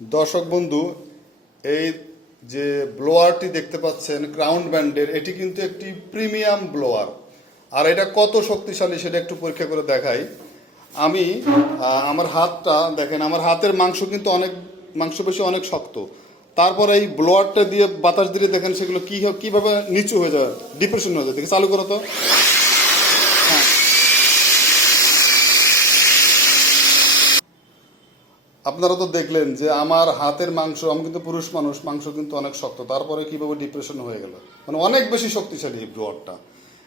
দর্শক বন্ধু, এই যে ব্লোয়ারটি দেখতে পাচ্ছেন ক্রাউন ব্র্যান্ডের, এটি কিন্তু একটি প্রিমিয়াম ব্লোয়ার। আর এটা কত শক্তিশালী সেটা একটু পরীক্ষা করে দেখাই। আমি আমার হাতটা দেখেন, আমার হাতের মাংস কিন্তু অনেক মাংসপেশি অনেক শক্ত। তারপর এই ব্লোয়ারটা দিয়ে বাতাস দিলে দেখেন সেগুলো কিভাবে নিচু হয়ে যায়, ডিপ্রেশন হয়ে যায়। দেখি, চালু করো তো। হ্যাঁ, আপনারা তো দেখলেন যে আমার হাতের মাংস, আমি কিন্তু পুরুষ মানুষ, মাংস কিন্তু অনেক শক্ত, তারপরে কিভাবে ডিপ্রেশন হয়ে গেল। মানে অনেক বেশি শক্তিশালী এই ব্লোয়ারটা।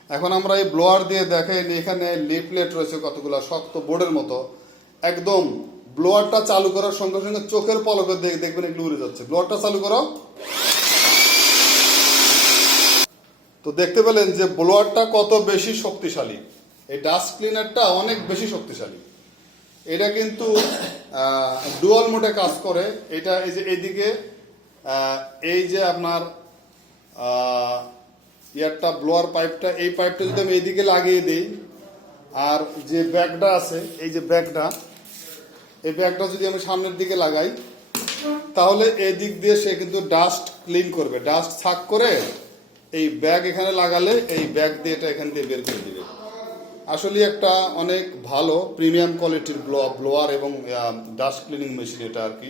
এখন আমরা এই ব্লোয়ার দিয়ে দেখেন, এখানে লিফলেট রয়েছে কতগুলো শক্ত বোর্ডের মতো। একদম ব্লোয়ারটা চালু করার সঙ্গে সঙ্গে চোখের পলকে দেখবেন এগুলো উড়ে যাচ্ছে। ব্লোয়ারটা চালু করো। তো দেখতে পেলেন যে ব্লোয়ারটা কত বেশি শক্তিশালী। এই ডাস্ট ক্লিনারটা অনেক বেশি শক্তিশালী। এটা কিন্তু ডুয়াল মোডে কাজ করে। এটা এই যে এইদিকে এই যে আপনার ইয়ারটা ব্লোয়ার পাইপটা, এই পাইপটা যদি আমি এইদিকে লাগিয়ে দিই, আর যে ব্যাগটা আছে, এই যে ব্যাগটা, এই ব্যাগটা যদি আমি সামনের দিকে লাগাই, তাহলে এই দিক দিয়ে সে কিন্তু ডাস্ট ক্লিন করবে। ডাস্ট ছাক করে এই ব্যাগ এখানে লাগালে এই ব্যাগ দিয়ে এটা এখান দিয়ে বের করে দিবে। আসলে একটা অনেক ভালো প্রিমিয়াম কোয়ালিটির ব্লোয়ার এবং ডাস্ট ক্লিনিং মেশিন এটা আর কি।